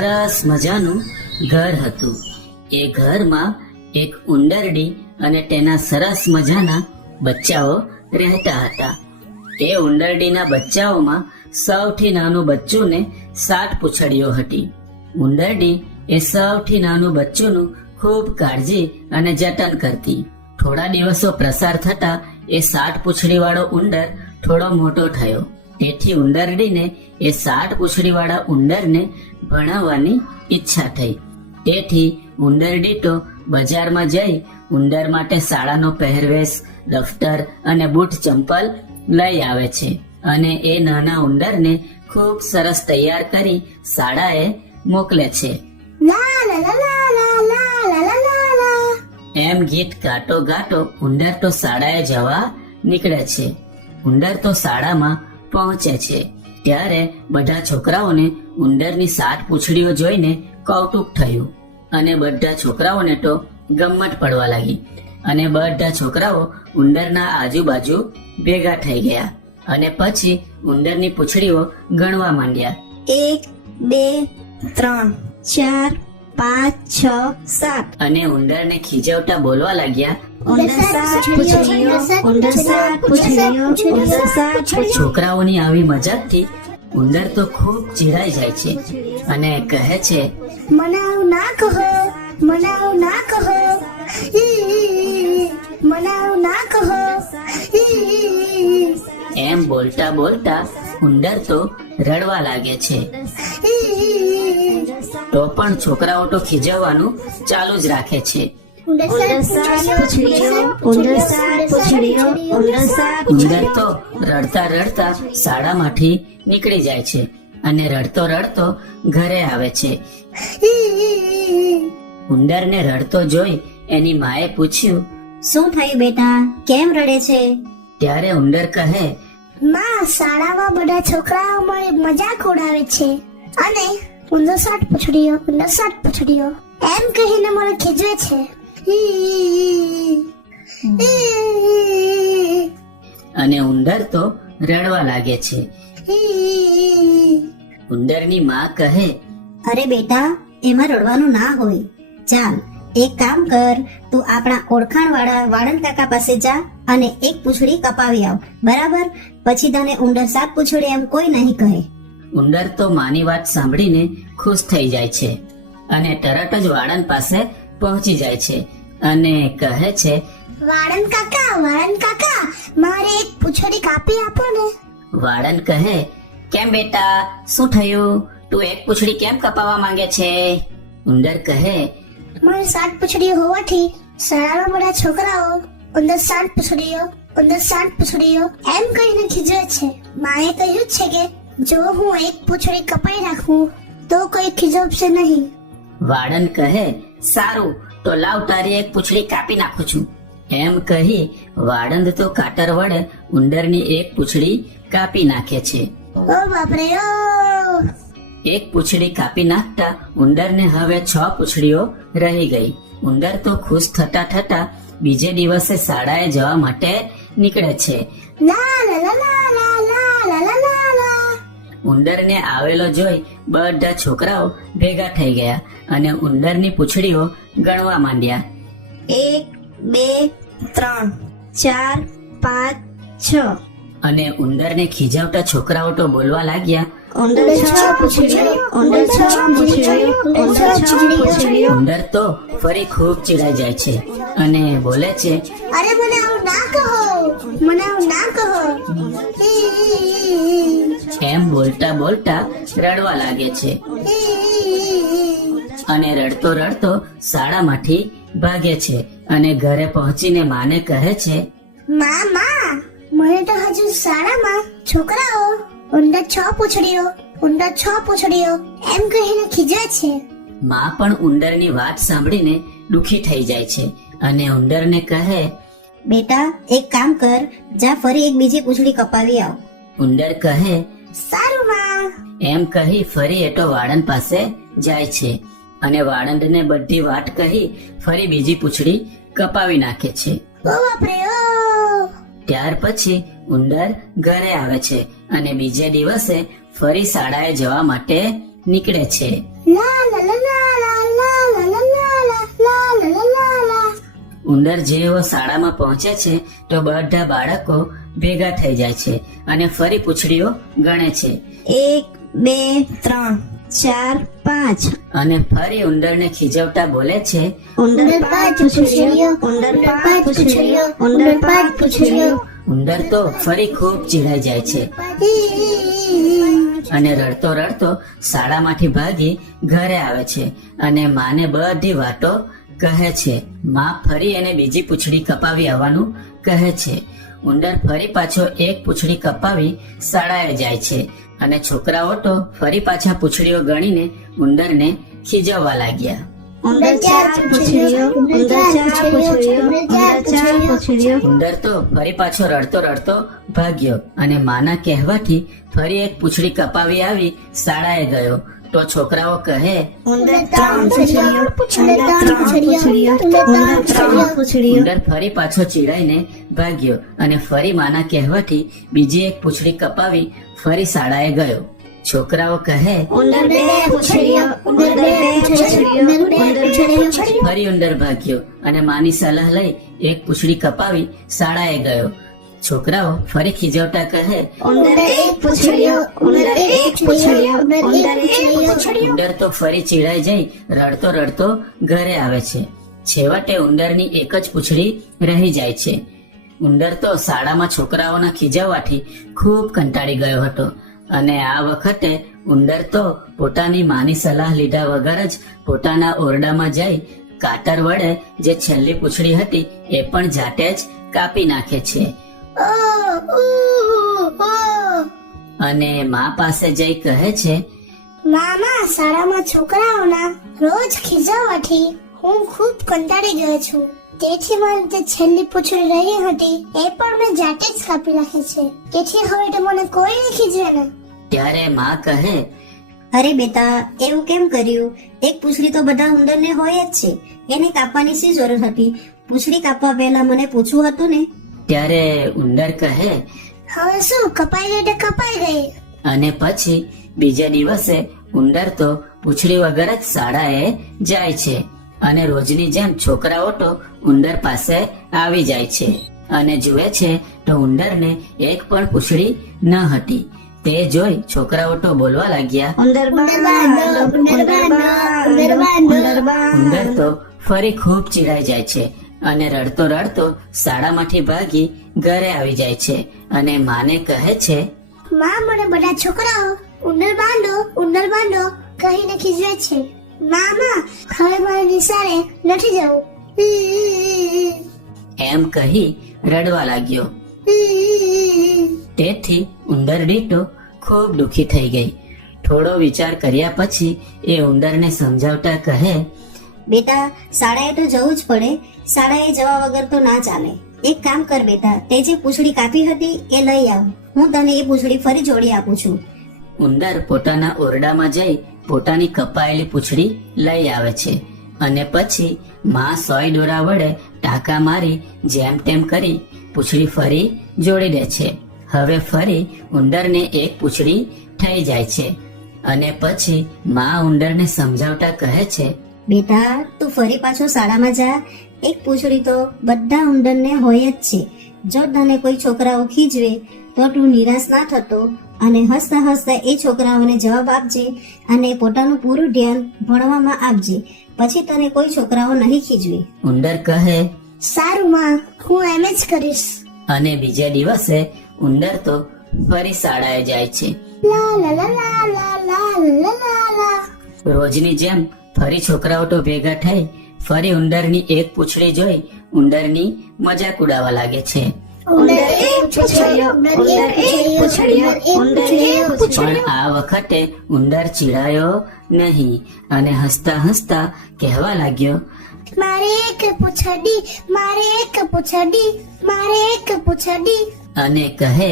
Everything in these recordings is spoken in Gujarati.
સરસ મજાનું ઘર હતું. એ ઘરમાં એક ઉંદરડી અને તેના સરસ મજાના બચ્ચાઓ રહેતા હતા. તે ઉંદરડીના બચ્ચાઓમાં સૌથી નાનું બચ્ચુંને સાત પૂંછડીઓ હતી. ઉંદરડી એ સૌથી નાનું બચ્ચુંનું ખૂબ કાળજી અને જતન કરતી. થોડા દિવસો પ્રસાર થતા એ સાત પૂંછડીવાળો ઉંદર થોડો મોટો થયો. તેથી ઉંદરડીને એ સાઠ પૂંછડીવાળા ઉંદરને ભણાવવાની ઈચ્છા થઈ. તેથી ઉંદરડી તો બજારમાં જઈ ઉંદર માટે શાળાનો પહેરવેશ દફતર અને બૂટ ચંપલ લઈ આવે છે અને એ નાના ઉંદરને ખૂબ સરસ તૈયાર કરી શાળાએ મોકલે છે. એમ ગીત ગાટો ગાટો ઉંદર તો શાળાએ જવા નીકળે છે. ઉંદર તો શાળામાં પહોંચે છે. ત્યારે બધા છોકરાઓને ઉંદરની સાત પૂંછડીઓ જોઈને કૌતુક થયું અને બધા છોકરાઓને તો ગમત પડવા લાગી અને બધા છોકરાઓ ઉંદરના આજુબાજુ ભેગા થઈ ગયા અને પછી ઉંદરની પૂંછડીઓ ગણવા માંડ્યા. એક બે ત્રણ ચાર પાંચ છ સાત. અને ઉંદરને ખીજવતા બોલવા લાગ્યા છોકરાઓની આવી મજાકથી ઉંદર તો ખૂબ ચીડાઈ જાય છે અને કહે છે મને આવું ના કહો મને આવું ના કહો. મને આવું ના કહો. એમ બોલતા બોલતા ઉંદર તો રડવા લાગે છે. તો પણ છોકરાઓ તો ખીજવવાનું ચાલુ જ રાખે છે ઉંદર તો રડતા રડતા શાળામાંથી નીકળી જાય છે અને રડતો રડતો ઘરે આવે છે. ઉંદરને રડતો જોઈ એની માએ પૂછ્યું શું થયું બેટા કેમ રડે છે ત્યારે ઉંદર કહે માં શાળામાં બધા છોકરાઓ મને મજાક ઉડાવે છે અને ઉંદર સાત પૂછડીઓ ઉંદર સાત પૂછડીઓ એમ કહીને મને ખીજવે છે. અને ઉંદર તો રડવા લાગે છે. ઉંદરની માં કહે અરે બેટા એમાં રડવાનું ના હોય. ચાલ એક કામ કર તું આપણા ઓળખાણ વાળા વાળંદ કાકા પાસે જા અને એક પૂંછડી કપાવી આવ. બરાબર? પછી તને ઉંદર સાત પૂછડી એમ કોઈ નહીં કહે. ઉંદર તો માની વાત સાંભળીને ખુશ થઈ જાય છે અને તરત જ વાળંદ પાસે પહોંચી જાય છે અને કહે છે વાળન કાકા વાળન કાકા મારે એક પૂછડી કાપી આપો ને. વાળન કહે કેમ બેટા શું થયું? તું એક પૂંછડી કેમ કપાવવા માંગે છે? ઉંદર કહે મારે સાત પૂછડીઓ હોવાથી શાળામાં બધા છોકરાઓ ઉંદર સાત પૂછડીઓ ઉંદર સાત પૂછડીઓ એમ કહીને ખીજે છે. માએ કહ્યું છે કે જો હું એક પૂછડી કપાઈ રાખું તો કોઈ ખીજવશે નહીં. વાળન કહે સારું તો લાવ તારી એક પૂછડી કાપી નાખું છું. એમ કહી વાળંદ તો કાટર વડે ઉંદરની એક પૂછડી કાપી નાખે છે. ઓ બાપરે ઓ! એક પૂંછડી કાપી નાખતા ઉંદરને હવે છ પૂછડીઓ રહી ગઈ. ઉંદર તો ખુશ થતા થતા બીજે દિવસે શાળાએ જવા માટે નીકળે છે. ઉંદરને આવેલો જોઈ બધા છોકરાઓ ભેગા થઈ ગયા. અને ઉંદરની પૂંછડીઓ ગણવા માંડ્યા. એક બે ત્રણ ચાર પાંચ છ. અને ઉંદરને ખીજાવતા છોકરાઓ તો બોલવા લાગ્યા. ઉંદર ઉંદર તો ફરી ખૂબ ચીડાઈ જાય છે અને બોલે છે અરે મને આવું ના કહો મને આવું ના કહો. એમ બોલતા બોલતા રડવા લાગે છે. અને રડતો રડતો શાળામાંથી ભાગે છે અને ઘરે પહોંચીને માને કહે છે માં માં મને તો હજુ શાળામાં છોકરાઓ ઊંડા છ પૂછડીઓ ઊંડા છ પૂછડીઓ એમ કહીને ખીજવે છે. માં પણ ઉંદરની વાત સાંભળીને દુખી થઈ જાય છે અને ઉંદરને કહે બેટા એક કામ કર જા ફરી એક બીજી પૂછડી કપાવી આવ. ઉંદર કહે સારું માં. એમ કહી ફરી એટો વાળન પાસે જાય છે. અને વાળંદને બધી વાત કહી ફરી બીજી પૂછડી કપાવી નાખે છે. ત્યાર પછી ઉંદર ઘરે આવે છે અને બીજે દિવસે ફરી શાળાએ જવા માટે નીકળે છે. ઉંદર જેવો શાળામાં પહોંચે છે તો બધા બાળકો ભેગા થઈ જાય છે અને ફરી પૂછડીઓ ગણે છે. એક બે ત્રણ. ચાર પાંચ. અને ફરી ઉંદરને ખીજવતા બોલે છે ઉંદર પાંચ પૂછડીઓ ઉંદર પાંચ પૂછડીઓ ઉંદર પાંચ પૂછડીઓ ઉંદર તો ફરી ખૂબ ચીડાઈ જાય છે. અને રડતો રડતો શાળામાંથી ભાગી ઘરે આવે છે અને માને બધી વાતો કહે છે. માં ફરી એને બીજી પૂછડી કપાવી આવવાનું કહે છે. ઉંદર ફરી પાછો એક પૂંછડી કપાવી શાળાએ જાય છે અને છોકરાઓ તો ફરી પાછા પૂંછડીઓ ગણીને ઉંદરને ખીજવવા લાગ્યા. ઉંદર તો ફરી પાછો રડતો રડતો ભાગ્યો અને માના કહેવાથી ફરી એક પૂંછડી કપાવી આવી શાળાએ ગયો. તો છોકરાઓ કહે ઉંદર ફરી પાછો ચીડાઈને ભાગ્યો અને ફરી માના કહેવાથી બીજી એક પૂછડી કપાવી ફરી શાળાએ ગયો. છોકરાઓ કહે ફરી ઉંદર ભાગ્યો અને માની સલાહ લઈ એક પૂછડી કપાવી શાળાએ ગયો. છોકરાઓ ફરી ખીજવતા કહે ઉંદર એક પૂછડીઓ ઉંદર એક પૂછડીઓ ઉંદર એક પૂછડીઓ. ઉંદર તો ફરી ચીડાઈ જઈ રડતો રડતો ઘરે આવે છે. છેવટે ઉંદરની એક જ પૂછડી રહી જાય છે. ઉંદર તો શાળામાં છોકરાઓના ખીજવવાથી ખૂબ કંટાળી ગયો હતો. અને આ વખતે ઉંદર તો પોતાની માની સલાહ લીધા વગર જ પોતાના ઓરડામાં જઈ કાતર વડે જે છેલ્લી પૂંછડી હતી એ પણ જાતે જ કાપી નાખે છે. અને મા પાસે જઈ કહે છે મામા શાળામાં છોકરાઓના રોજ ખીજાવાથી હું ખૂબ કંટાળી ગયો છું. તેથી મારી તે છેલ્લી પૂછડી રહી હતી એ પણ મેં જાતે જ કાપી નાખી છે. તેથી હવે તો મને કોઈ નહીં ખીજવે ને. ત્યારે મા કહે અરે બેટા એવું કેમ કર્યું? એક પૂછડી તો બધા ઉંદરને હોય જ છે. એને કાપવાની શી જરૂર હતી? પૂછડી કાપવા પહેલા મને પૂછવું હતું ને? ત્યારે ઉંદર કહે હવે શું કપાઈ ગઈ તો કપાઈ ગઈ? અને પછી બીજા દિવસે ઉંદર તો પૂછડી વગર જ શાળાએ જાય છે અને રોજની જેમ છોકરાઓ તો ઉંદર પાસે આવી જાય છે અને જુએ છે તો ઉંદરને એક પણ પૂંછડી ન હતી. તે જોઈ છોકરાઓ તો બોલવા લાગ્યા ઉંદર તો ફરી ખૂબ ચીડાઈ જાય છે અને રડતો રડતો શાળામાંથી ભાગી ઘરે આવી જાય છે અને માને કહે છે માં મને બધા છોકરાઓ ઉંદર બાંધો ઉંદર બાંધો કહીને ખીજવે છે. મામા હવે મારે નિશાળે નથી જવું. એમ કહી રડવા લાગ્યો. તેથી ઉંદર ડીટો ખૂબ દુખી થઈ ગઈ. થોડો વિચાર કર્યા પછી એ ઉંદરને સમજાવતા કહે બેટા, શાળાએ તો જવું જ પડે. શાળાએ જવા વગર તો ના ચાલે. એક કામ કર બેટા, તે જે પૂછડી કાપી હતી એ લઈ આવ. હું તને એ પૂછડી ફરી જોડી આપું છું. ઉંદર પોતાના ઓરડામાં જઈ પોતાની કપાયેલી પૂછડી લઈ આવે છે અને પછી માં સોય દોરા વડે ટાંકા મારી જેમ તેમ કરી પૂંછડી ફરી જોડી દે છે. હવે ફરી ઉંદરને એક પૂછડી થઈ જાય છે અને પછી માં ઉંદરને સમજાવતા કહે છે બેટા તું ફરી પાછો શાળામાં જા. એક પૂછડી તો બધા ઉંડનને હોય જ છે. જો તને કોઈ છોકરાઓ ખીજવે તો તું નિરાશ ના થતો અને હસતા હસતા એ છોકરાઓને જવાબ આપજે અને પોતાનું પૂરું ધ્યાન ભણવામાં આપજે. પછી તને કોઈ છોકરાઓ નહીં ખીજવે. ઉંદર કહે સારું માં હું એમ જ કરીશ. અને બીજા દિવસે ઉંદર તો ફરી શાળાએ જાય છે. લા લા લા લા લા લા લા. રોજની જેમ ફરી છોકરાઓ તો ભેગા થઈ ફરી ઉંદરની એક પૂંછડી જોઈ ઉંદરની મજાક ઉડાવવા લાગે છે. પણ આ વખતે ઉંદર ચીડાયો નહીં અને હસતા હસતા કહેવા લાગ્યો મારે એક પૂછડી મારે એક પૂછડી મારે એક પૂછડી. અને કહે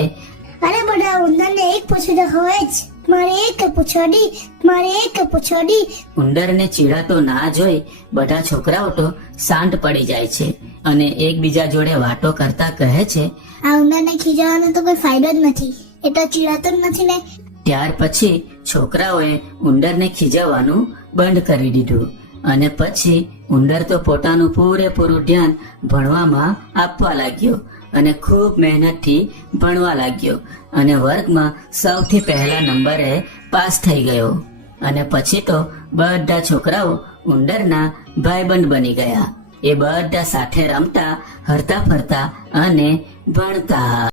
અરે બધા ઉંદરને એક પૂછડી હોય જ. મારે એક પૂછડી મારે એક પૂછડી. ઉંદરને ચીડાતો ના જોઈ બધા છોકરાઓ તો શાંત પડી જાય છે અને એકબીજા જોડે વાતો કરતા કહે છે આ ઉંદરને ખીજાવાનો તો કોઈ ફાયદો જ નથી. એ તો ચીડાતો જ નથી ને. ત્યાર પછી છોકરાઓએ ઉંદરને ખીજાવાનું બંધ કરી દીધું. અને પછી ઉંદર તો પોતાનું પૂરેપૂરું ધ્યાન ભણવામાં આપવા લાગ્યો અને ખૂબ મહેનતથી ભણવા લાગ્યો અને વર્ગમાં સૌથી પહેલા નંબરે પાસ થઈ ગયો. અને પછી તો બધા છોકરાઓ ઉંદરના ભાઈબંધ બની ગયા. એ બધા સાથે રમતા, હરતા ફરતા અને ભણતા.